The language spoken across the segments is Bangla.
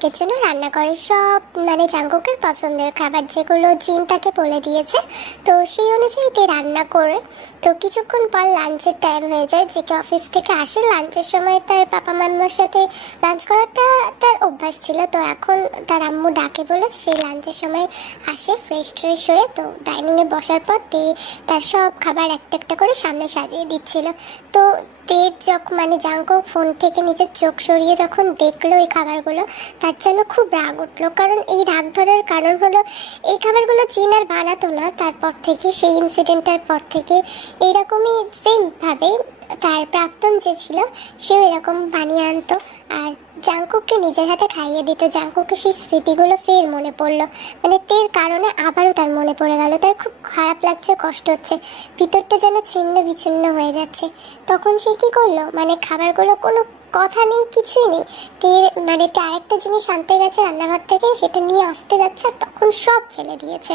জাঙ্কুকের জন্য রান্না করে সব মানে জাঙ্কুকের পছন্দের খাবার যেগুলো জিন তাকে বলে দিয়েছে। তো সেই অনুযায়ী তে রান্না করে। তো কিছুক্ষণ পর লাঞ্চের টাইম হয়ে যায়, যে কি অফিস থেকে আসে। লাঞ্চের সময় তার পাপা মাম্মার সাথে লাঞ্চ করাটা তার অভ্যাস ছিল। তো এখন তার আম্মু ডাকে বলে সেই লাঞ্চের সময় আসে ফ্রেশ ট্রেশ হয়ে। তো ডাইনিংয়ে বসার পর তে তার সব খাবার একটা একটা করে সামনে সাজিয়ে দিচ্ছিল। তো তের যখন মানে জাঙ্কো ফোন থেকে নিজের চোখ সরিয়ে যখন দেখল এই খাবারগুলো, তার যেন খুব রাগ উঠল। কারণ এই রাগ ধরার কারণ হলো, এই খাবারগুলো চীন আর বানাতো না। তারপর থেকে, সেই ইনসিডেন্টটার পর থেকে এইরকমই সেমভাবে তার প্রাক্তন যে ছিল, সেও এরকম বানিয়ে আনতো। আর জাঙ্কুককে নিজের হাতে খাইয়ে দিত। জাঙ্কুককে সেই স্মৃতিগুলো ফের মনে পড়ল। মানে তের কারণে আবারও তার মনে পড়ে গেল। তার খুব খারাপ লাগছে, কষ্ট হচ্ছে। ভিতরটা যেন ছিন্ন বিচ্ছিন্ন হয়ে যাচ্ছে। তখন সে কি করল? মানে খাবারগুলো কোনো কথা নেই, কিছুই নেই। তের মানে তে আরেকটা জিনিস আনতে গেছে রান্নাঘর থেকে, সেটা নিয়ে আসতে যাচ্ছে, আর তখন সব ফেলে দিয়েছে।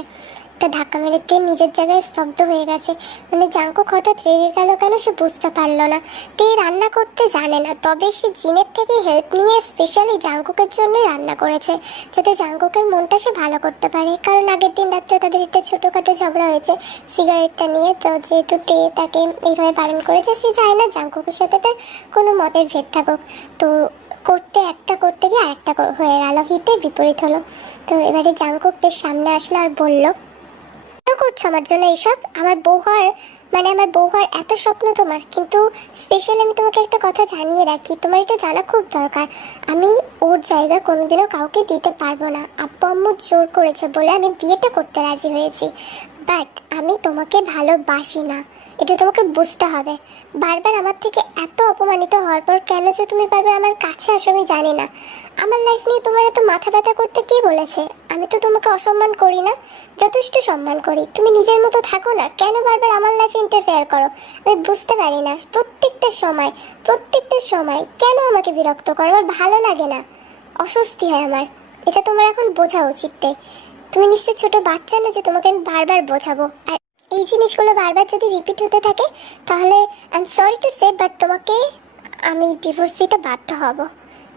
একটা ধাক্কা মেরে তে নিজের জায়গায় স্তব্ধ হয়ে গেছে। মানে জাঙ্কুক হঠাৎ রেগে গেল কেন সে বুঝতে পারল না। তে রান্না করতে জানে না, তবে সে জিনের থেকে হেল্প নিয়ে স্পেশালি জাঙ্কুকের জন্যই রান্না করেছে, যাতে জাঙ্কুকের মনটা সে ভালো করতে পারে। কারণ আগের দিন রাত্রে তাদের একটা ছোটোখাটো ঝগড়া হয়েছে সিগারেটটা নিয়ে। তো যেহেতু তে তাকে এইভাবে পালন করেছে, সে চায় না জাঙ্কুকের সাথে তার কোনো মতের ভেদ থাকুক। তো করতে একটা করতে গিয়ে আরেকটা হয়ে গেল হিতের বিপরীত হলো। তো এবারে জাঙ্কুকদের সামনে আসলো আর বলল করছ আমার জন্য এইসব? আমার বউ হওয়ার মানে আমার বউ হওয়ার এত স্বপ্ন তোমার, কিন্তু স্পেশালি আমি তোমাকে একটা কথা জানিয়ে রাখি, তোমার এটা জানা খুব দরকার। আমি ওর জায়গা কোনোদিনও কাউকে দিতে পারব না। আব্বু আম্মু জোর করেছে বলে আমি বিয়েটা করতে রাজি হয়েছি। বাট আমি তোমাকে ভালোবাসি না। এটা তোমাকে বুঝতে হবে। বারবার আমার থেকে এত অপমানিত হওয়ার পর কেন যে তুমি বারবার আমার কাছে আসো আমি জানি না। আমার লাইফ নিয়ে তোমার এত মাথা ব্যথা করতে কে বলেছে? আমি তো তোমাকে অসম্মান করি না। যথেষ্ট সম্মান করি। তুমি নিজের মতো থাকো না। কেন বারবার আমার লাইফে ইন্টারফেয়ার করো? আমি বুঝতে পারি না। প্রত্যেকটা সময় প্রত্যেকটা সময় কেন আমাকে বিরক্ত করো? আমার ভালো লাগে না। অস্বস্তি হয় আমার। এটা তোমার এখন বোঝা উচিত তাই। তুমি নিশ্চয় ছোট বাচ্চা না যে তোমাকে আমি বারবার বোঝাবো? আর এই জিনিসগুলো বারবার যদি রিপিট হতে থাকে, তাহলে I am sorry to say but তোমাকে আমি ডিভোর্স দিতে বাধ্য হব।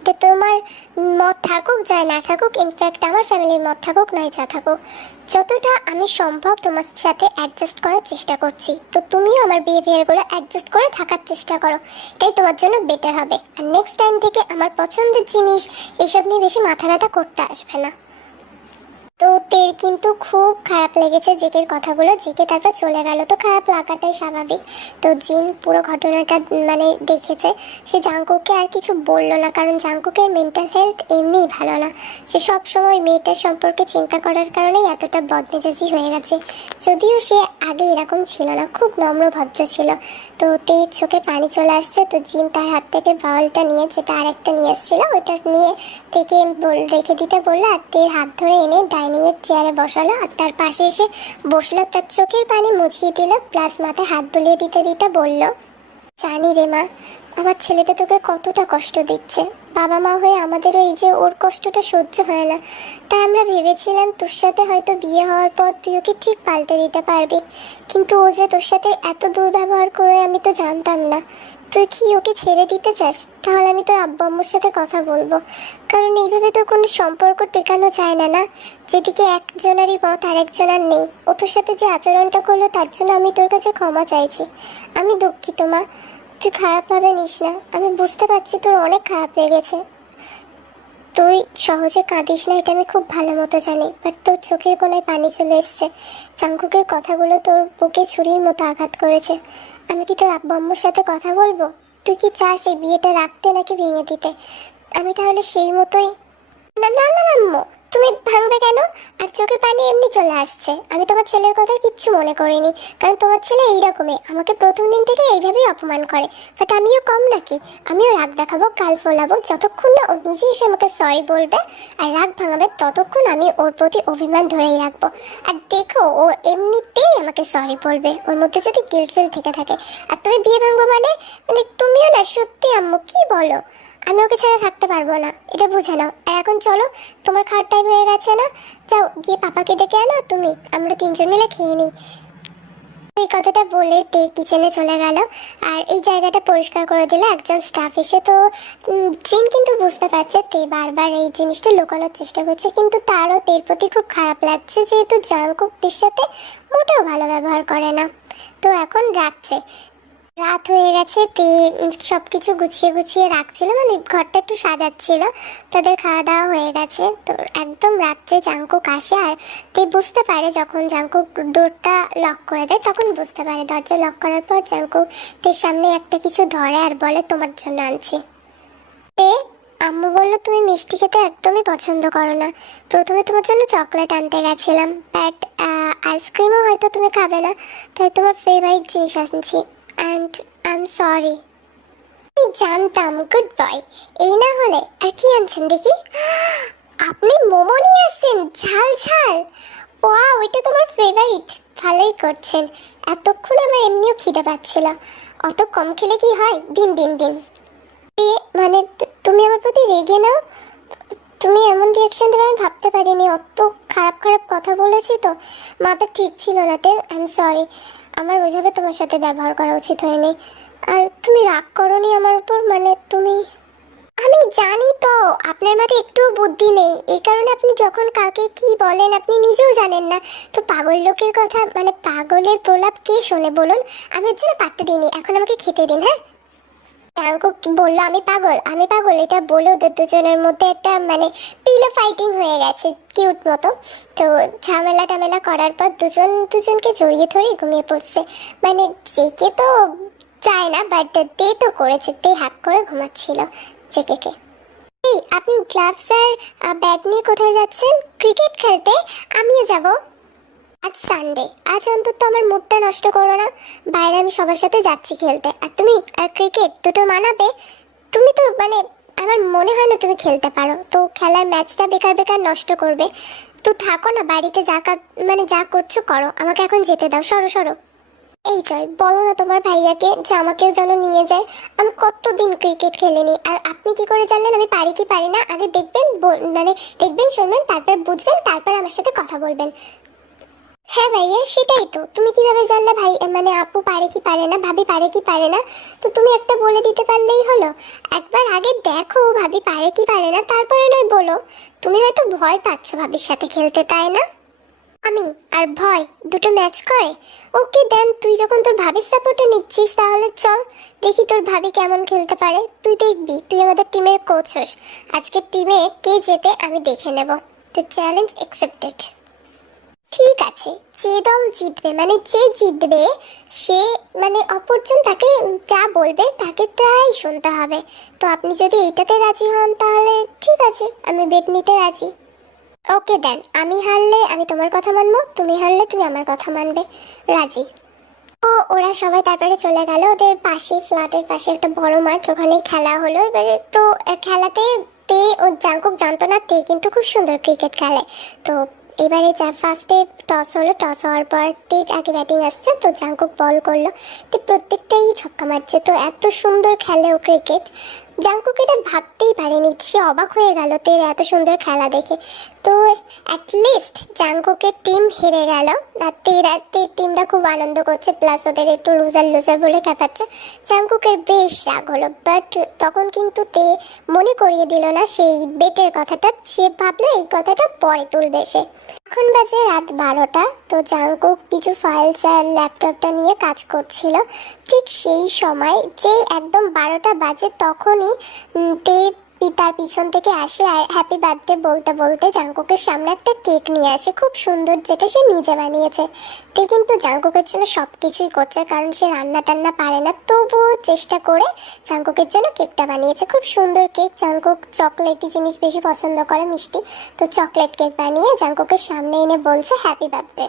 এটা তোমার মত থাকুক, যা না থাকুক ইনফ্যাক্ট আমার ফ্যামিলির মত থাকুক, নয় যা থাকুক, যতটা আমি সম্ভব তোমার সাথে অ্যাডজাস্ট করার চেষ্টা করছি। তো তুমিও আমার বিহেভিয়ারগুলো অ্যাডজাস্ট করে থাকার চেষ্টা করো। এটাই তোমার জন্য বেটার হবে। আর নেক্সট টাইম থেকে আমার পছন্দের জিনিস এসব নিয়ে বেশি মাথা ব্যথা করতে আসবে না। তো তের কিন্তু খুব খারাপ লেগেছে জেকের কথাগুলো। জেকে তারপর চলে গেল। তো খারাপ লাগাটাই স্বাভাবিক। তো জিন পুরো ঘটনাটা মানে দেখেছে। সে জাঙ্কুকে আর কিছু বলল না, কারণ জাঙ্কুকের মেন্টাল হেলথ এমনিই ভালো না। সে সব সময় মেয়েটার সম্পর্কে চিন্তা করার কারণেই এতটা বদমেজাজি হয়ে গেছে। যদিও সে আগে এরকম ছিল না, খুব নম্র ভদ্র ছিল। তো তের চোখে পানি চলে আসছে, তো জিন তার হাত থেকে বাউলটা নিয়ে, যেটা আরেকটা নিয়ে এসেছিল, ওইটা নিয়ে থেকে রেখে দিতে বলল, আর তের হাত ধরে এনে ডাইনিং এর চেয়ারে বসালো আর তার পাশে এসে বসল, তার চোখের পানি মুছিয়ে দিল প্লাস মাথায় হাত বুলিয়ে দিতে দিতে বলল, জানি রে মা, আমার ছেলেটা তোকে কতটা কষ্ট দিচ্ছে। বাবা মা হয়ে আমাদেরও এই যে ওর কষ্টটা সহ্য হয় না। তাই আমরা ভেবেছিলাম তোর সাথে হয়তো বিয়ে হওয়ার পর তুই ওকে ঠিক পাল্টে দিতে পারবি। কিন্তু ও যে তোর সাথে এত দুর্ব্যবহার করে আমি তো জানতাম না। তুই কি ওকে ছেড়ে দিতে চাস? তাহলে আমি তোর আব্বা আম্মুর সাথে কথা বলব। কারণ এইভাবে তো কোনো সম্পর্ক টেকানো যায় না না? যেদিকে একজনেরই মত আরেকজনের নেই। ও তোর সাথে যে আচরণটা করল, তার জন্য আমি তোর কাছে ক্ষমা চাইছি। আমি দুঃখিত, মা। তুই খারাপভাবে নিস না। আমি বুঝতে পারছি তোর অনেক খারাপ লেগেছে। তুই সহজে কাঁদিস না, এটা আমি খুব ভালো মতো জানি। বাট তোর চোখের কোনায় পানি চলে এসছে। চাঙ্কুকের কথাগুলো তোর বুকে ছুরির মতো আঘাত করেছে। আমি কি তোর আব্বাম্মুর সাথে কথা বলব? তুই কি চাস এই বিয়েটা রাখতে নাকি ভেঙে দিতে? আমি তাহলে সেই মতোই না না না আম্মু। তুমি ভাঙবে কেন? আর চোখে পানি এমনি চলে আসছে। আমি তোমার ছেলের কথা কিচ্ছু মনে করিনি। কারণ তোমার ছেলে এইরকমই। আমাকে প্রথম দিন থেকে এইভাবেই অপমান করে। বাট আমিও কম নাকি? আমিও রাগ দেখাবো, কাল ফোলাবো, যতক্ষণ না ও নিজে এসে আমাকে সরি বলবে, আর রাগ ভাঙাবে, ততক্ষণ আমি ওর প্রতি অভিমান ধরেই রাখব। আর দেখো, ও এমনিতেই আমাকে সরি বলবে। ওর মধ্যে যদি গিল্ট ফিল থেকে থাকে। আর তুমি বিয়ে ভাঙবো মানে? মানে তুমিও না, সত্যি আম্মু, কি বলো? আমি ওকে ছাড়া থাকতে পারব না। এটা বুঝে নাও। আর এখন চলো, তোমার খাওয়ার টাইম হয়ে গেছে না? যাও, গিয়ে পাপাকে ডেকে আনো, তুমি, আমরা তিনজন মিলে খেয়ে নিই। এই কথাটা বলে তে কিচেনে চলে গেল। আর এই জায়গাটা পরিষ্কার করে দিল একজন স্টাফ এসে তো জিন কিন্তু বুঝতে পারছে তে বারবার এই জিনিসটা লুকানোর চেষ্টা করছে। কিন্তু তারও তের প্রতি খুব খারাপ লাগছে, যেহেতু জাঙ্কুকদের সাথে মোটেও ভালো ব্যবহার করে না। তো এখন রাত্রে রাত হয়ে গেছে, তে সব কিছু গুছিয়ে গুছিয়ে রাখছিল মানে ঘরটা একটু সাজাচ্ছিল। তাদের খাওয়া দাওয়া হয়ে গেছে, তো একদম রাত্রে জাঙ্কুক আসে, আর তে বুঝতে পারে যখন জাঙ্কুক ডোরটা লক করে দেয়, তখন বুঝতে পারে। দরজা লক করার পর জাঙ্কুক তের সামনে একটা কিছু ধরে আর বলে, তোমার জন্য আনছি। তে, আম্মু বলল তুমি মিষ্টি খেতে একদমই পছন্দ করো না। প্রথমে তোমার জন্য চকলেট আনতে গেছিলাম, বাট আইসক্রিমও হয়তো তুমি খাবে না, তাই তোমার ফেভারিট জিনিস আনছি। অ্যান্ড আই এম সরি আমি জানতাম গুড বয় এই না হলে আর কি আনছেন দেখি? আপনি মোমো নিয়ে আসছেন, ঝাল ঝাল। ওয়াও এটা তোমার ফেভারিট ভালোই করছেন। এতক্ষণ আমার এমনিও খিদে পাচ্ছিল। অত কম খেলে কি হয়? দিন দিন দিন। মানে তুমি আমার প্রতি রেগে নাও? তুমি এমন রিয়াকশন দেবে আমি ভাবতে পারিনি। অত খারাপ খারাপ কথা বলেছি তো। মাথা ঠিক ছিল না তে। আই এম সরি আমার ওইভাবে তোমার সাথে ব্যবহার করা উচিত হয়নি। আর তুমি রাগ করনি আমার উপর? মানে তুমি আমি জানি তো, আপনার মাথায় একটু বুদ্ধি নেই। এই কারণে আপনি যখন কাকে কি বলেন, আপনি নিজেও জানেন না। তো পাগল লোকের কথা মানে পাগলের প্রলাপ কে শোনে বলুন? আমি হচ্ছে না পাত্তা দিইনি। এখন আমাকে খেতে দিন হ্যাঁ? জাঙ্কুক বলল, আমি পাগল আমি পাগল। এটা বলে ওদের দুজনের মধ্যে একটা মানে পিলো ফাইটিং হয়ে গেছে কিউট মতো। তো ঝামেলা টামেলা করার পর দুজন দুজনকে জড়িয়ে ধরে ঘুমিয়ে পড়ছে। মানে জেকে তো চায় না বাট তে তো করেছে তে হাত করে ঘুমাচ্ছিল জেকেকে। এই, আপনি গ্লাভস আর ব্যাগ নিয়ে কোথায় যাচ্ছেন? ক্রিকেট খেলতে? আমিও যাব। আজ সানডে আজ অন্তত আমার মুডটা নষ্ট করো না। বাইরে আমি সবার সাথে যাচ্ছি খেলতে। আর তুমি আর ক্রিকেট দুটো মানাবে? তুমি তো মানে আমার মনে হয় না তুমি খেলতে পারো। তো খেলার ম্যাচটা বেকার বেকার নষ্ট করবে। তো থাকো না, বাড়িতে যা মানে যা করছ করো। আমাকে এখন যেতে দাও। সরো সরো। এই জয়, বলো না তোমার ভাইয়াকে যে আমাকেও যেন নিয়ে যায়। আমি কতদিন ক্রিকেট খেলিনি। আর আপনি কি করে জানলেন আমি পারি কি পারি না? আগে দেখবেন মানে দেখবেন, শুনবেন, তারপর বুঝবেন, তারপর আমার সাথে কথা বলবেন। হ্যাঁ ভাইয়া, সেটাই তো। তুমি কীভাবে জানলে ভাই মানে আপু পারে কি পারে না, ভাবি পারে কি পারে না? তো তুমি একটা বলে দিতে পারলেই হলো। একবার আগে দেখো, ভাবি পারে কি পারে না, তারপরে নয় বলো। তুমি হয়তো ভয় পাচ্ছ ভাবির সাথে খেলতে, তাই না? আমি আর ভয়, দুটো ম্যাচ করে? ওকে দেন, তুই যখন তোর ভাবির সাপোর্টে নিচ্ছিস, তাহলে চল, দেখি তোর ভাবি কেমন খেলতে পারে। তুই দেখবি, তুই আমাদের টিমের কোচ হোস। আজকের টিমে কে জেতে আমি দেখে নেব। তো চ্যালেঞ্জ অ্যাকসেপ্টেড ঠিক আছে, যে দল জিতবে মানে যে জিতবে, সে মানে অপরজন তাকে যা বলবে তাকে তাই শুনতে হবে। তো আপনি যদি এইটাতে রাজি হন তাহলে ঠিক আছে, আমি বেট নিতে রাজি। ওকে দেন, আমি হারলে আমি তোমার কথা মানবো, তুমি হারলে তুমি আমার কথা মানবে। রাজি। ও, ওরা সবাই তারপরে চলে গেল, ওদের পাশে, ফ্ল্যাটের পাশে একটা বড় মাঠ ওখানেই খেলা হলো। এবারে তো খেলাতে তে ও জাঙ্কুক জানতো না, তে কিন্তু খুব সুন্দর ক্রিকেট খেলে। তো এবারে যা ফার্স্টে টস হলো টস হওয়ার পর তে আগে ব্যাটিং আসছে, তো জাঙ্কুক বল করল। তো প্রত্যেকটাই ছক্কা মারছে। তো এত সুন্দর খেলে ও ক্রিকেট জাঙ্কুক এটা ভাবতেই পারেনি, সে অবাক হয়ে গেল তের এত সুন্দর খেলা দেখে। তো অ্যাটলিস্ট জাঙ্কুকের টিম হেরে গেল। আর তের তের টিমটা খুব আনন্দ করছে প্লাস ওদের একটু লুজার লুজার বলে খেপাচ্ছে। জাঙ্কুকের বেশ রাগ হলো বাট তখন কিন্তু তে মনে করিয়ে দিল না সেই বেটের কথাটা, সে ভাবলো এই কথাটা পরে তুলবে সে। এখন বাজে রাত বারোটা, তো জাঙ্কুক কিছু ফাইলস আর ল্যাপটপটা নিয়ে কাজ করছিল। ঠিক সেই সময়, যেই একদম বারোটা বাজে, তখনই তে পিতার পিছন থেকে আসে আর হ্যাপি বার্থডে বলতে বলতে জাঙ্কুকের সামনে একটা কেক নিয়ে আসে। খুব সুন্দর যেটা সে নিজে বানিয়েছে। তে কিন্তু জাঙ্কুকের জন্য সব কিছুই করছে, কারণ সে রান্না টান্না পারে না। তবুও চেষ্টা করে জাঙ্কুকের জন্য কেকটা বানিয়েছে। খুব সুন্দর কেক জাঙ্কুক চকলেটি জিনিস বেশি পছন্দ করে, মিষ্টি। তো চকলেট কেক বানিয়ে জাঙ্কুকের সামনে এনে বলছে হ্যাপি বার্থডে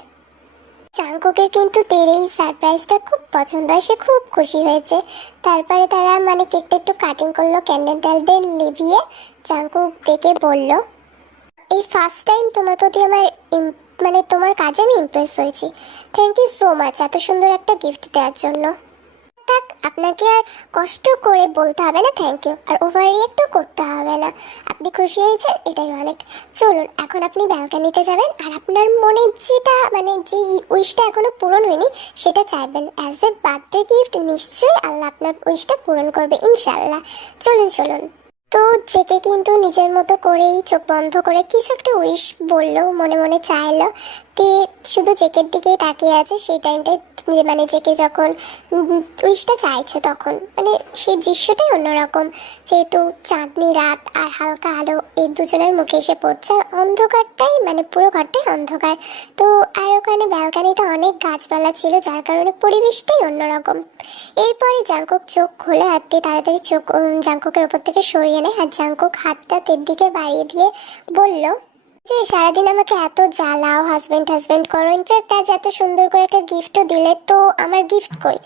জাঙ্কুকের কিন্তু তের এই সারপ্রাইজটা খুব পছন্দ হয়, সে খুব খুশি হয়েছে। তারপরে তারা মানে কেকটা একটু কাটিং করল, ক্যান্ডেল দিয়ে লিভিয়ে চাঙ্কুক দেখে বলল, এই ফার্স্ট টাইম তোমার প্রতি আমার মানে তোমার কাজে আমি ইমপ্রেস হয়েছি। থ্যাংক ইউ সো মাচ এত সুন্দর একটা গিফট দেওয়ার জন্য। থাক, আপনাকে আর কষ্ট করে বলতে হবে না থ্যাংক ইউ আর ওভার রিয়েক্টও করতে হবে না। আপনি খুশি হয়েছেন? এটাই অনেক। চলুন, এখন আপনি ব্যালকানিতে যাবেন, আর আপনার মনে যেটা মানে যে উইশটা এখনও পূরণ হয়নি, সেটা চাইবেন। অ্যাজ এ বার্থডে গিফট নিশ্চয়ই আল্লাহ আপনার উইশটা পূরণ করবে ইনশাল্লাহ চলুন চলুন। তো জেকে কিন্তু নিজের মতো করেই চোখ বন্ধ করে কিছু একটা উইশ বলল, মনে মনে চাইলো। তে শুধু জেকের দিকেই তাকিয়ে আছে, সেই টাইমটায় যে মানে জেকে যখন উইশটা চাইছে তখন মানে সেই দৃশ্যটাই অন্যরকম। যেহেতু চাঁদনি রাত আর হালকা আলো, এই দুজনের মুখে এসে পড়ছে। আর অন্ধকারটাই মানে পুরো ঘরটাই অন্ধকার। তো আর ওখানে ব্যালকানিতে অনেক গাছপালা ছিল, যার কারণে পরিবেশটাই অন্যরকম। এরপরে জাঙ্কুক চোখ খোলে হাতে তাড়াতাড়ি চোখ জাঙ্কুকের ওপর থেকে সরিয়ে নেয়। আর জাঙ্কুক হাতটা তের দিকে বাড়িয়ে দিয়ে বলল যে সারাদিন আমাকে এত জ্বালাও হাজব্যান্ড হাজব্যান্ড করো। ইনফ্যাক্ট আজ এত সুন্দর করে একটা গিফটও দিলে, তো আমার গিফট কই?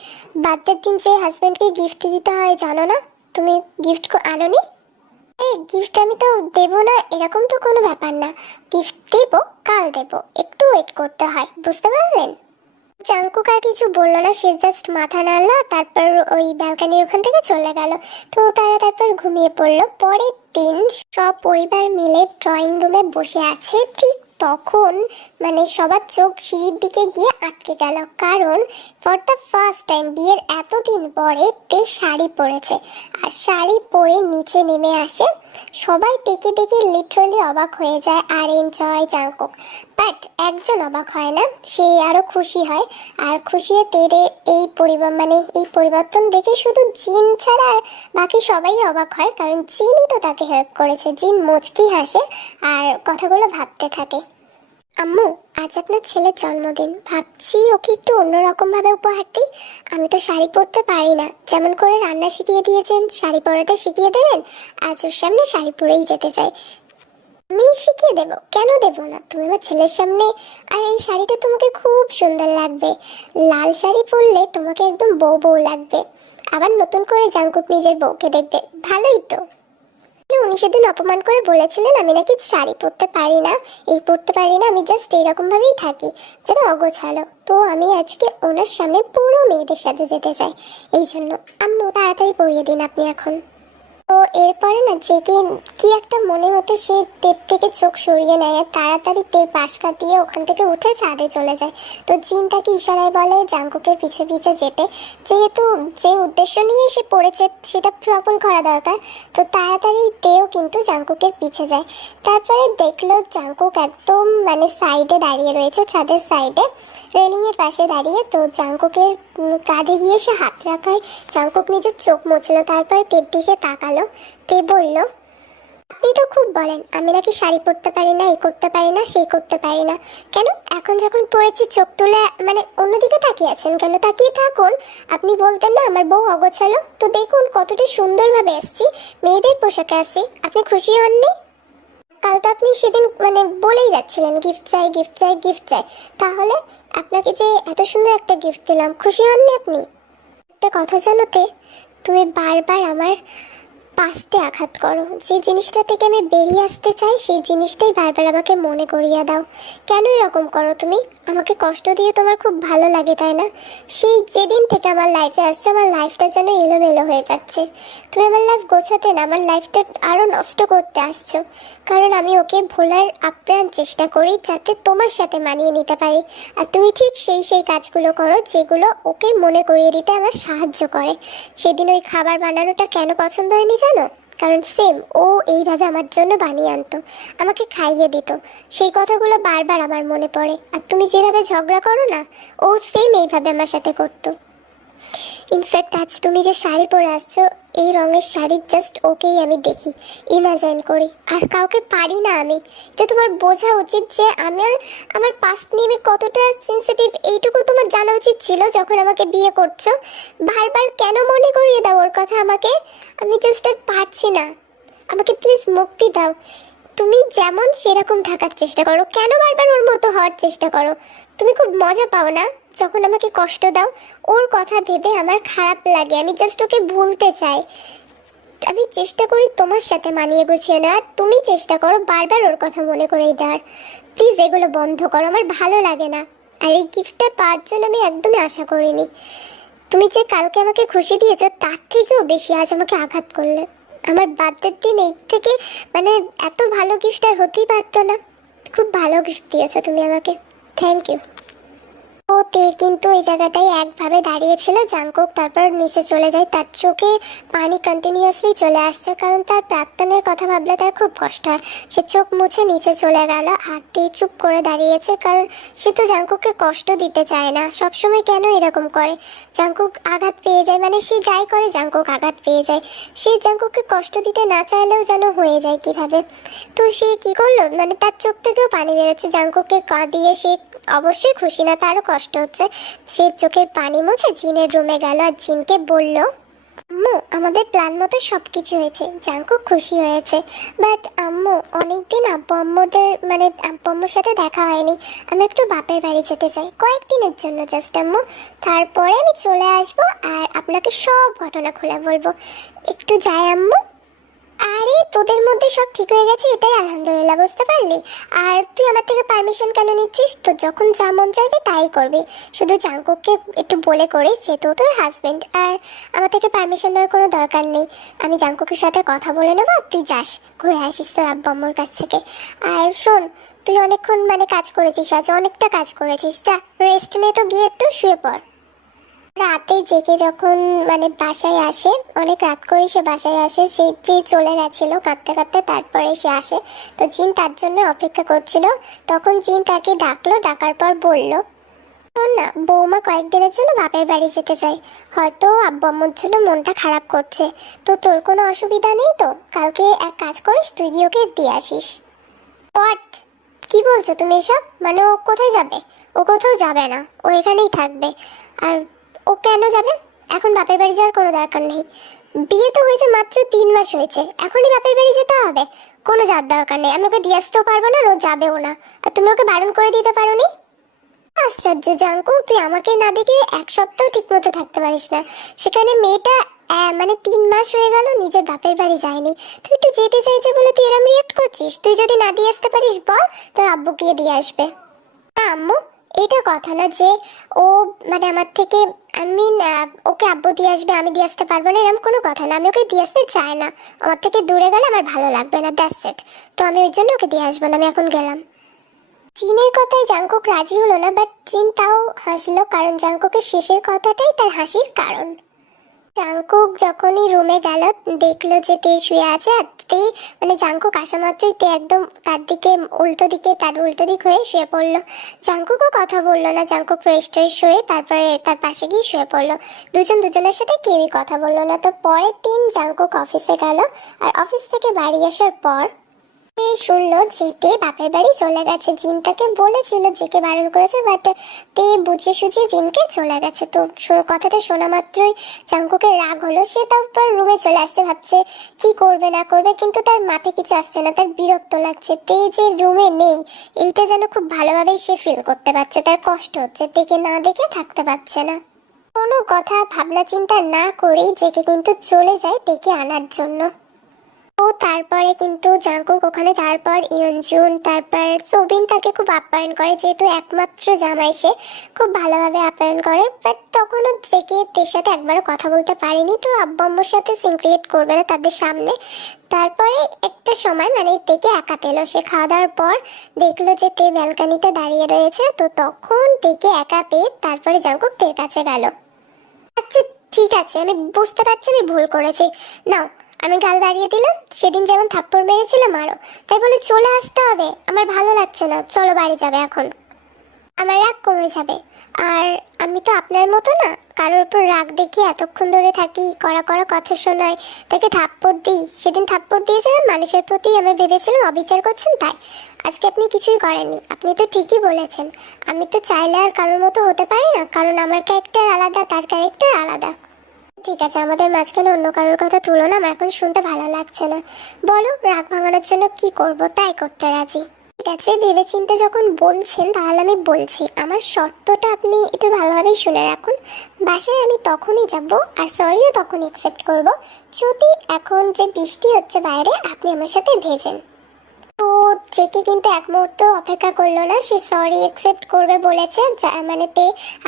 বাচ্চার দিন যে হাজব্যান্ডকে গিফট দিতে হয়, জানো না? তুমি গিফট আনোনি? এই গিফট আমি তো দেবো না, এরকম তো কোনো ব্যাপার না। গিফট দেবো, কাল দেবো, একটু ওয়েট করতে হয়, বুঝতে পারলেন? জাঙ্কুক আর কিছু বলল না, সে জাস্ট মাথা নাড়লো, তারপর ওই ব্যালকানির ওখান থেকে চলে গেল। তো তারা তারপর ঘুমিয়ে পড়ল। পরের দিন সব পরিবার মিলে ড্রয়িং রুমে বসে আছে। ঠিক তখন মানে সবার চোখ সিঁড়ির দিকে গিয়ে আটকে গেল। কারণ ফর দ্য ফার্স্ট টাইম বিয়ের এতদিন পরে তে শাড়ি পরেছে। আর শাড়ি পরে নিচে নেমে আসে। সবাই দেখে দেখে লিটারালি অবাক হয়ে যায় আর এনজয় জাঙ্কুক বাট একজন অবাক হয় না, সে আরও খুশি হয়। আর খুশি তেরে এই পরিবার মানে এই পরিবর্তন দেখে শুধু জিন ছাড়া বাকি সবাই অবাক হয়। কারণ জিনই তো তাকে হেল্প করেছে, জিন মুচকি হাসে আর কথাগুলো ভাবতে থাকে। আম্মু, আজ আপনার ছেলের জন্মদিন। ভাবছি ওকে একটু অন্যরকম ভাবে উপহার দিই। আমি তো শাড়ি পরতে পারি না। যেমন করে রান্না শিখিয়ে দিয়েছেন, শাড়ি পরাটা শিখিয়ে দেবেন, আজ ওর সামনে শাড়ি পরেই যেতে চাই। আমি শিখিয়ে দেব। কেন দেব না? তুমি আমার ছেলের সামনে। আর এই শাড়িটা তোমাকে খুব সুন্দর লাগবে। লাল শাড়ি পরলে তোমাকে একদম বউ বউ লাগবে। আবার নতুন করে জাঙ্কুক নিজের বউকে দেখবে। ভালোই তো। উনি সেদিন অপমান করে বলেছিলেন, আমি নাকি শাড়ি পরতে পারি না। এই পরতে পারি না, আমি জাস্ট এইরকম ভাবেই থাকি, যেন অগোছালো। তো আমি আজকে ওনার সামনে পুরো মেয়েদের সাথে যেতে চাই। এই জন্য আম্মু, তাড়াতাড়ি পরিয়ে দিন আপনি এখন। তো এরপরে না জেগে কি একটা মনে হতে সে তের থেকে চোখ সরিয়ে নেয় আর তাড়াতাড়ি তের পাশ কাটিয়ে ওখান থেকে উঠে ছাদে চলে যায়। তো জিন তাকে ইশারায় বলে, জাঙ্কুকের পিছে পিছে যেতে। যেহেতু যে উদ্দেশ্য নিয়ে সে পড়েছে, সেটা সফল করা দরকার, তো তাড়াতাড়ি তেও কিন্তু জাঙ্কুকের পিছে যায়। তারপরে দেখল জাঙ্কুক একদম মানে সাইডে দাঁড়িয়ে রয়েছে, ছাদের সাইডে রেলিংয়ের পাশে দাঁড়িয়ে তো জাঙ্কুকের কাঁধে গিয়ে সে হাত রাখায়। জাঙ্কুক নিজের চোখ মুছলো, তারপরে তের দিকে তাকালো। তে বলল? আপনি তো খুব বলেন, আমি নাকি শাড়ি পরতে পারি না এই করতে পারি না সেই করতে পারি না। কেন? এখন যখন পড়েছি চোখ তুলে মানে অন্যদিকে তাকিয়ে আছেন কেন? তাকিয়ে থাকুন। আপনি বলতেন না, আমার বউ অগোছালো। তো দেখুন, কতটা সুন্দরভাবে এসছি। মেয়েদের পোশাকে আসছি আপনি খুশি হননি? কাল তো আপনি সেদিন মানে বলেই যাচ্ছিলেন, গিফট চাই গিফট চাই গিফট চাই। তাহলে আপনাকে যে এত সুন্দর একটা গিফট দিলাম, খুশি হননি আপনি? একটা কথা জানোতে তুমি বারবার আমার পাস্টে আঘাত করো। যে জিনিসটা থেকে আমি বেরিয়ে আসতে চাই, সেই জিনিসটাই বারবার আমাকে মনে করিয়ে দাও। কেন এরকম করো তুমি? আমাকে কষ্ট দিয়ে তোমার খুব ভালো লাগে, তাই না? সেই যেদিন থেকে আমার লাইফে আসছো, আমার লাইফটা যেন এলোমেলো হয়ে যাচ্ছে। তুমি আমার লাইফ গোছাতে না, আমার লাইফটা আরও নষ্ট করতে আসছো। কারণ আমি ওকে ভোলার আপ্রাণ চেষ্টা করি যাতে তোমার সাথে মানিয়ে নিতে পারি। আর তুমি ঠিক সেই সেই কাজগুলো করো, যেগুলো ওকে মনে করিয়ে দিতে আমার সাহায্য করে। সেদিন ওই খাবার বানানোটা কেন পছন্দ হয়নি জানো? কারণ সেম ও এইভাবে আমার জন্য বানিয়ে আনতো, আমাকে খাইয়ে দিত। সেই কথাগুলো বারবার আমার মনে পড়ে। আর তুমি যেভাবে ঝগড়া করো না, ও সেম এইভাবে আমার সাথে করতো। ইনফ্যাক্ট আজ তুমি যে শাড়ি পরে আসছো, এই রঙের শাড়ি জাস্ট ওকেই আমি দেখি ইমাজিন করি। আর কাউকে পারি না আমি। যে তোমার বোঝা উচিত যে আমার আমার পাস্ট নিয়ে আমি কতটা সেন্সিটিভ এইটুকু তোমার জানা উচিত ছিল যখন আমাকে বিয়ে করছ। বারবার কেন মনে করিয়ে দাও ওর কথা আমাকে? আমি জাস্ট আর পারছি না। আমাকে প্লিজ মুক্তি দাও। তুমি যেমন সেরকম থাকার চেষ্টা করো। কেন বারবার ওর মতো হওয়ার চেষ্টা করো? তুমি খুব মজা পাও না? যখন আমাকে কষ্ট দাও, ওর কথা ভেবে আমার খারাপ লাগে। আমি জাস্ট ওকে ভুলতে চাই। আমি চেষ্টা করি তোমার সাথে মানিয়ে গুছিয়ে নেওয়ার। তুমি চেষ্টা করো বারবার ওর কথা মনে করেই দেওয়ার। প্লিজ এগুলো বন্ধ করো, আমার ভালো লাগে না। আর এই গিফটটা পাওয়ার জন্য আমি একদমই আশা করিনি। তুমি যে কালকে আমাকে খুশি দিয়েছ, তার থেকেও বেশি আজ আমাকে আঘাত করলে। আমার বার্থডের দিন এই থেকে মানে এত ভালো গিফট আর হতেই পারতো না। খুব ভালো গিফট দিয়েছ তুমি আমাকে। থ্যাংক ইউ ও কিন্তু এই জায়গাটায় একভাবে দাঁড়িয়েছিল জাঙ্কুক তারপর নিচে চলে যায়। তার চোখে পানি কন্টিনিউয়াসলি চলে আসছে, কারণ তার প্রাক্তনের কথা ভাবলে তার খুব কষ্ট হয়। সে চোখ মুছে নিচে চলে গেল আর তে চুপ করে দাঁড়িয়েছে, কারণ সে তো জাঙ্কুককে কষ্ট দিতে চায় না, সবসময় কেন এরকম করে? জাঙ্কুক আঘাত পেয়ে যায় মানে সে যাই করে জাঙ্কুক আঘাত পেয়ে যায়। সে জাঙ্কুককে কষ্ট দিতে না চাইলেও যেন হয়ে যায় কীভাবে? তো সে কি করল? মানে তার চোখ থেকেও পানি বেরোচ্ছে জাঙ্কুককে কাঁদিয়ে সে অবশ্যই খুশি না, তারও কষ্ট হচ্ছে। সে চোখের পানি মুছে জিনের রুমে গেল আর জিনকে বলল, আম্মু, আমাদের প্ল্যান মতো সব কিছু হয়েছে। জাঙ্কুক খুশি হয়েছে। বাট আম্মু, অনেকদিন আব্বু আম্মুদের মানে আব্বু আম্মুর সাথে দেখা হয়নি। আমি একটু বাপের বাড়ি যেতে চাই। কয়েকদিনের জন্য জাস্ট আম্মু। তারপরে আমি চলে আসব আর আপনাকে সব ঘটনা খুলে বলব। একটু যাই আম্মু। আরে, তোদের মধ্যে সব ঠিক হয়ে গেছে, এটাই আলহামদুলিল্লাহ, বুঝতে পারলি? আর তুই আমার থেকে পারমিশন কেন নিচ্ছিস? তো যখন যা মন চাইবে, তাই করবি। শুধু জাঙ্কুককে একটু বলে করিস যে তো তোর হাজবেন্ড আর আমার থেকে পারমিশন নেওয়ার কোনো দরকার নেই। আমি জাঙ্কুকের সাথে কথা বলে নেব, তুই যাস, ঘুরে আসিস তোর আব্বা আম্মুর কাছ থেকে। আর শোন, তুই অনেকক্ষণ মানে কাজ করেছিস, আজ অনেকটা কাজ করেছিস, যা রেস্ট নিয়ে তো গিয়ে একটু শুয়ে পড়। রাতে জেগে যখন মানে বাসায় আসে, অনেক রাত করে সে বাসায় আসে, সে যে চলে গেছিল, কাঁদতে কাঁদতে তারপরে সে আসে। তো জিন তার জন্য অপেক্ষা করছিল। তখন জিন তাকে ডাকলো, ডাকার পর বলল, শোন না, বৌমা কয়েকদিনের জন্য বাপের বাড়ি যেতে চাই হয়তো আব্বু আম্মুর জন্য মনটা খারাপ করছে। তো তোর কোনো অসুবিধা নেই তো? কালকে এক কাজ করিস, তুই গিয়ে ওকে দিয়ে আসিস। হোয়াট? কি বলছো তুমি এসব? মানে ও কোথায় যাবে? ও কোথাও যাবে না। ও এখানেই থাকবে। আর ও কেন যাবে? এখন বাপের বাড়ি যাওয়ার কোনো দরকার নেই। বিয়ে তো হয়েছে মাত্র তিন মাস হয়েছে। এখনই বাপের বাড়ি যেতে হবে? কোনো যার দরকার নেই। আমি ওকে দিয়ে আসতেও পারব না ও যাবেও না। আর তুমি ওকে বারণ করে দিতে পারো নি আশ্চর্য জাঙ্কু, তুই আমাকে না দেখে এক সপ্তাহ ঠিক মতো থাকতে পারিস না। সেখানে মেয়েটা মানে তিন মাস হয়ে গেল, নিজের বাপের বাড়ি যায়নি। তুই একটু যেতে চাইছে বলে তুই এরম রিয়েক্ট করছিস? তুই যদি না দিয়ে আসতে পারিস বল, তোর আব্বু গিয়ে দিয়ে আসবে। আম্মু। এটা কথা না যে ও মানে আমার থেকে আমি ওকে আব্বু দিয়ে আসবে, আমি দিয়ে আসতে পারব না, এরকম কোনো কথা না। আমি ওকে দিয়ে আসতে চাই না। আমার থেকে দূরে গেলে আমার ভালো লাগবে না দ্যাটস সেট তো আমি ওই জন্য ওকে দিয়ে আসব না, আমি এখন গেলাম। চীনের কথায় জাংকুক রাজি হলো না বাট চীন তাও হাসলো, কারণ জাংকুকের শেষের কথাটাই তার হাসির কারণ। জাংকুক যখনই রুমে গেল, দেখল যে তে শুয়ে আছে আর তে মানে জাংকুক আসা মাত্রই তে একদম তার দিকে উল্টো দিকে, তার উল্টো দিক হয়ে শুয়ে পড়ল। জাংকুকও কথা বলল না, জাংকুক ফ্রেশ হয়ে তারপরে তার পাশে গিয়ে শুয়ে পড়ল। দুজন দুজনের সাথে কেউই কথা বলল না। তো পরের দিন জাংকুক অফিসে গেল, আর অফিস থেকে বাড়ি আসার পর শুনলো যে তে বাপের বাড়ি চলে গেছে। জিন তাকে বলেছিল জেকে বারণ করেছে বাট তে বুঝে সুঝে জিনকে চলে গেছে। তো কথাটা শোনা মাত্রই চাঙ্কুকের রাগ হলো। সে তারপর রুমে চলে আসছে, ভাবছে কি করবে না করবে, কিন্তু তার মাথায় কিছু আসছে না, তার বিরক্ত লাগছে। তে যে রুমে নেই, এইটা যেন খুব ভালোভাবেই সে ফিল করতে পারছে। তার কষ্ট হচ্ছে, তেকে না দেখে থাকতে পারছে না। কোনো কথা ভাবনা চিন্তা না করেই জেকে কিন্তু চলে যায় তেকে আনার জন্য। ও তারপরে কিন্তু জাঙ্কুক ওখানে যাওয়ার পর ইয়নজুন তারপর সোবিন তাকে খুব আপ্যায়ন করে, যেহেতু একমাত্র জামাই সে, খুব ভালোভাবে আপ্যায়ন করে। বাট তখনও জেকে তের সাথে একবারও কথা বলতে পারেনি। তো আব্বু আম্মুর সাথে সিন ক্রিয়েট করবে না তাদের সামনে। তারপরে একটা সময় মানে তেকে একা পেল সে খাওয়া দাওয়ার পর দেখল যে তে ব্যালকানিতে দাঁড়িয়ে রয়েছে। তো তখন তেকে একা পেয়ে তারপরে জাঙ্কুক তের কাছে গেল। আচ্ছা ঠিক আছে। আমি বুঝতে পারছি, আমি ভুল করেছি। নাও আমি গাল দাঁড়িয়ে দিলাম, সেদিন যেমন থাপ্পড় মেরেছিল মারো তাই বলে চলে আসতে হবে, আমার ভালো লাগছে না, চলো বাড়ি যাবে এখন। আমার রাগ কমে যাবে, আর আমি তো আপনার মতো না, কারোর উপর রাগ দেখিয়ে এতক্ষণ ধরে থাকি, কড়া কড়া কথা শোনায় তাকে থাপ্পড় দিই। সেদিন থাপ্পড় দিয়েছিলাম, মানুষের প্রতি আমি ভেবেছিলাম অবিচার করছেন তাই। আজকে আপনি কিছুই করেননি, আপনি তো ঠিকই বলেছেন। আমি তো চাইলে আর কারোর মতো হতে পারি না, কারণ আমার ক্যারেক্টার আলাদা, তার ক্যারেক্টার আলাদা। ঠিক আছে, আমাদের মাঝখানে অন্য কারোর কথা তুলো না এখন শুনতে ভালো লাগছে না। বলো, রাগ ভাঙানোর জন্য কি করব? তাই করতে রাজি। ঠিক আছে ভেবে চিন্তে যখন বলছেন, তাহলে আমি বলছি। আমার শর্তটা আপনি একটু ভালোভাবেই শুনে রাখুন। বাসায় আমি তখনই যাব, আর সরিও তখন অ্যাকসেপ্ট করব। যদি এখন যে বৃষ্টি হচ্ছে বাইরে, আপনি আমার সাথে ভেজেন। জেকে কিন্তু এক মুহূর্ত অপেক্ষা করল না। সে সরি অ্যাকসেপ্ট করবে বলেছে মানে তে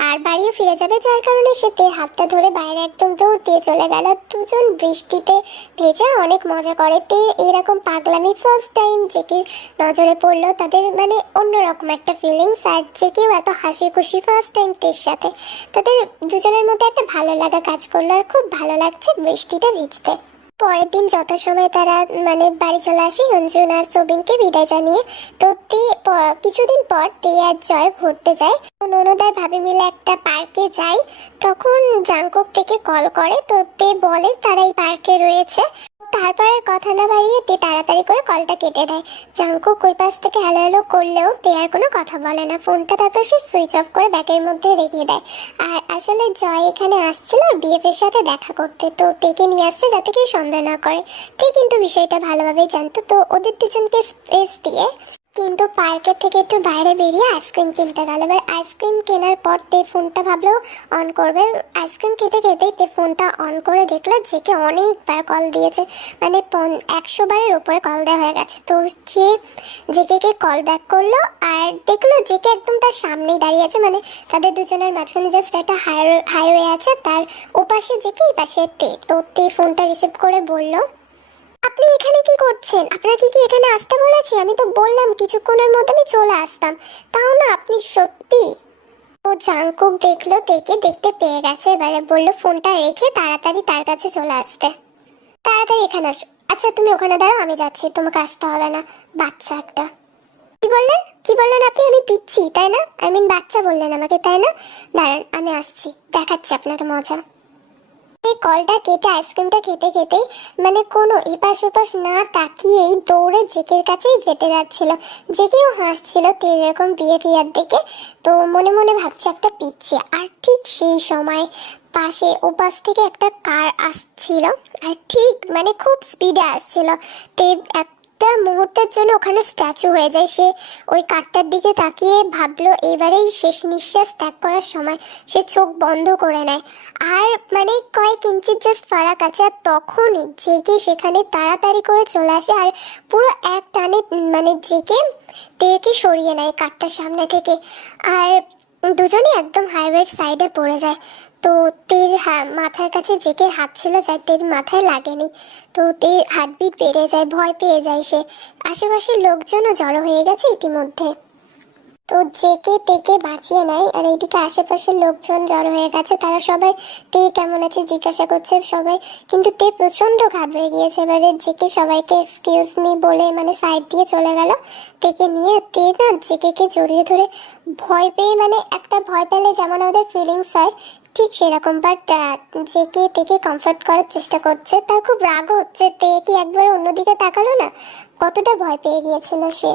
আর বাড়িও ফিরে যাবে, যার কারণে সে তে হাতটা ধরে বাইরে একদম দৌড় দিয়ে চলে গেল। দুজন বৃষ্টিতে ভেজে অনেক মজা করে। তে এরকম পাগলামি ফার্স্ট টাইম জেকে নজরে পড়ল, তাদের মানে অন্যরকম একটা ফিলিংস আর জেকেও এত হাসি খুশি ফার্স্ট টাইম তের সাথে। তাদের দুজনের মধ্যে একটা ভালো লাগা কাজ করল আর খুব ভালো লাগছে বৃষ্টিতে ভিজতে। পরের দিন যথাসময়ে তারা মানে বাড়ি চলে আসে। অঞ্জুন আর সবিনকে বিদায় জানিয়ে তো তে কিছুদিন পর তে আর জয় ঘুরতে যায়। ননদার ভাবি মিলে একটা পার্কে যায়, তখন জাংকুক থেকে কল করে। তো তে বলে তারা এই পার্কে রয়েছে। তারপর আর কথা না বাড়িয়ে তে তাড়াতাড়ি করে কলটা কেটে দেয়। জাঙ্কু কই পাশ থেকে হ্যালো হ্যালো করলেও তে আর কোনো কথা বলে না। ফোনটা তারপর সে সুইচ অফ করে ব্যাগের মধ্যে রেখে দেয়। আর আসলে জয় এখানে আসছিল আর বিএফের সাথে দেখা করতে। তো তেকে নিয়ে আসছে যাতে কেউ সন্দেহ না করে। তে কিন্তু বিষয়টা ভালোভাবেই জানতো। তো ওদের দুজনকে স্পেস দিয়ে কিন্তু পার্কের থেকে একটু বাইরে বেরিয়ে আইসক্রিম কিনতে গেল। এবার আইসক্রিম কেনার পর তে ফোনটা ভাবলো অন করবে। আইসক্রিম খেতে খেতেই তে ফোনটা অন করে দেখল জেকে অনেকবার কল দিয়েছে। মানে একশো বারের উপরে কল দেওয়া হয়ে গেছে। তো সে জেকে কল ব্যাক করল আর দেখল জেকে একদম তার সামনেই দাঁড়িয়ে আছে। মানে তাদের দুজনের মাঝখানে জাস্ট একটা হাইওয়ে আছে। তার ওপাশে জেকে এই পাশে তে। তো তে ফোনটা রিসিভ করে বলল আপনি এখানে কি করছেন? আপনাকে কি এখানে আসতে বলেছি আমি তো বললাম, কিছুক্ষণের মধ্যে আমি চলে আসতাম। তাও না, আপনি সত্যি ও জাংকুক দেখল, দেখে দেখতে পেয়ে গেছে। এবারে বলল, ফোনটা রেখে তাড়াতাড়ি তার কাছে চলে আসতে। তাড়াতাড়ি এখানে আসো। আচ্ছা তুমি ওখানে দাঁড়াও, আমি যাচ্ছি। তোমাকে আসতে হবে না, বাচ্চা একটা। কি বললেন? কি বললেন আপনি? আমি পিচ্ছি, তাই না? আই মিন বাচ্চা বললেন আমাকে, তাই না? দাঁড়ান, আমি আসছি, দেখাচ্ছি আপনাকে মজা। এই কলটা কেটে আইসক্রিমটা খেতে খেতে মানে কোনো এপাশ ওপাশ না তাকিয়েই দৌড়ে জেকের কাছেই যেতে যাচ্ছিল। জেকেও হাসছিল তো এরকম বিহেভিয়ার দেখে। তো মনে মনে ভাবছে একটা পিচ্ছে আর ঠিক সেই সময় পাশে ওপাশ থেকে একটা কার আসছিল। আর ঠিক মানে খুব স্পিডে আসছিল। তে একটা মুহূর্তের জন্য ওখানে স্ট্যাচু হয়ে যায়। সে ওই কারটার দিকে তাকিয়ে ভাবলো, এবারেই শেষ নিঃশ্বাস ত্যাগ করার সময় সে চোখ বন্ধ করে নেয়। আর মানে কয়েক ইঞ্চির জাস্ট ফারাক আছে, আর তখনই জেগে সেখানে তাড়াতাড়ি করে চলে আসে আর পুরো এক টানে মানে জেগে তেকে সরিয়ে নেয় কারটার সামনে থেকে। আর দুজনেই একদম হাইওয়ের সাইডে পড়ে যায়। তো তের মাথার কাছে জেকের হাত ছিল যাই তের মাথায় লাগেনি। তো তের হার্টবিট বেড়ে যায়, ভয় পেয়ে যায় সে। আশেপাশের লোকজনও জড়ো হয়ে গেছে ইতিমধ্যে। তো জেকে তেকে বাঁচিয়ে নেয় আর এইদিকে আশেপাশের লোকজন জড়ো হয়ে গেছে, তারা সবাই, তে কেমন আছে? জিজ্ঞাসা করছে সবাই। কিন্তু তে প্রচণ্ড ঘাবড়ে গিয়েছে। এবারে জেকে সবাইকে এক্সকিউজ মি বলে মানে সাইড দিয়ে চলে গেল। তেকে নিয়ে তে না জেকেকে জড়িয়ে ধরে ভয় পেয়ে মানে একটা ভয় পেলে যেমন আমাদের ফিলিংস হয় ঠিক সেরকম বাট জেকে তেকে কমফর্ট করার চেষ্টা করছে, তার খুব রাগ হচ্ছে। তে কি একবার অন্যদিকে তাকালো না? কতটা ভয় পেয়ে গিয়েছিল সে।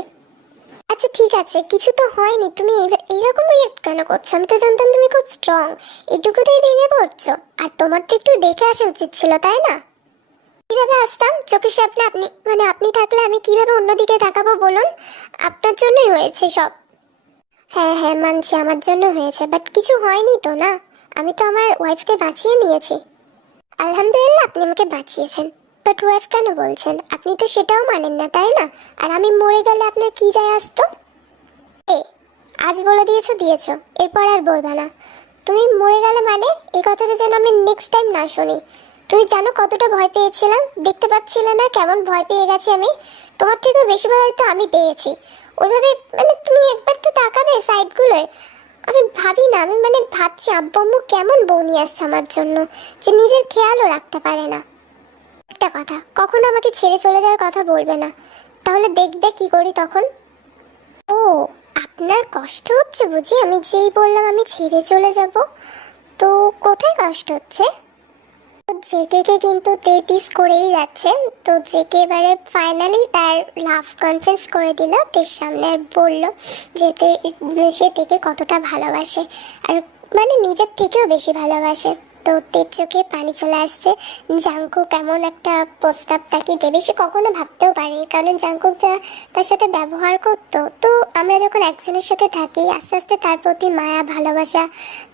আচ্ছা ঠিক আছে, কিছু তো হয়নি। তুমি এইরকম রিয়েক্ট কেন করছ? আমি তো জানতাম তুমি খুব স্ট্রং এইটুকুতেই ভেঙে পড়ছো। আর তোমার তো একটু দেখে আসা উচিত ছিল, তাই না? কীভাবে আসতাম? চোখের সামনে আপনি মানে আপনি থাকলে আমি কীভাবে অন্যদিকে তাকাবো বলুন? আপনার জন্যই হয়েছে সব। হ্যাঁ হ্যাঁ মানছি, আমার জন্য হয়েছে বাট কিছু হয়নি তো, না? আমি তো আমার ওয়াইফকে বাঁচিয়ে নিয়েছি। আলহামদুলিল্লাহ, আপনি আমাকে বাঁচিয়েছেন। বাট ওয়াইফ কেন বলছেন? আপনি তো সেটাও মানেন না, তাই না? আর আমি মরে গেলে আপনার কি যায় আসতো? এ, আজ বলে দিয়েছ দিয়েছ। এরপর আর বলবে না। তুমি মরে গেলে মানে? এই কথাটা যেন আমি নেক্সট টাইম না শুনি। তুমি জানো কতটা ভয় পেয়েছিলাম? দেখতে পাচ্ছিলে না কেমন ভয় পেয়ে গেছি আমি? তোমার থেকেও বেশি ভয় হয়তো আমি পেয়েছি। ওইভাবে মানে তুমি একবার তো তাকাবে সাইডগুলোয় আমি ভাবি না, আমি মানে ভাবছি আব্বু আম্মু কেমন বউ নিয়ে আসছে আমার জন্য, যে নিজের খেয়ালও রাখতে পারে না। একটা কথা, কখনো আমাকে ছেড়ে চলে যাওয়ার কথা বলবে না, তাহলে দেখবে কি করি তখন? ও, আপনার কষ্ট হচ্ছে বুঝি? আমি যেই বললাম আমি ছেড়ে চলে যাব, তো কোথায় কষ্ট হচ্ছে? জেকেকে কিন্তু তেটিস করেই যাচ্ছে। তো জেকে এবারে ফাইনালি তার লাভ কনফারেন্স করে দিল। তের সামনে আর বলল যে সে থেকে কতটা ভালোবাসে। আর মানে নিজের থেকেও বেশি ভালোবাসে। তের চোখে পানি চলে আসছে। জাঙ্কু কেমন একটা প্রস্তাব তাকে দেবে, সে কখনো ভাবতেও পারে কারণ জাঙ্কুক যা- তার সাথে ব্যবহার করতো। তো আমরা যখন একজনের সাথে থাকি, আস্তে আস্তে তার প্রতি মায়া, ভালোবাসা,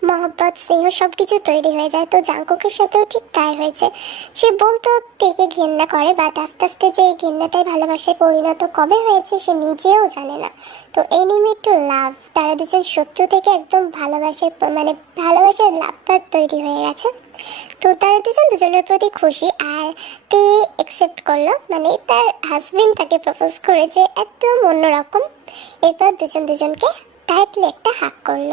মহব্বত, স্নেহ সব কিছু তৈরি হয়ে যায়। তো জাঙ্কুকের সাথেও ঠিক তাই হয়েছে। সে বলতো তেকে ঘেন্না করে বাট আস্তে আস্তে যে এই ঘেন্নাটাই ভালোবাসায় পরিণত কবে হয়েছে, সে নিজেও জানে না। তো এনিমি টু লাভ, তারা দুজন শত্রু থেকে একদম ভালোবাসায় মানে ভালোবাসার লাভবার তৈরি হয়ে গেছে তো তারা দুজন দুজনের প্রতি খুশি আর তে অ্যাকসেপ্ট করল। মানে তার হাজবেন্ড তাকে প্রপোজ করেছে একদম অন্যরকম। এরপর দুজন দুজনকে টাইটলি একটা হাক করল।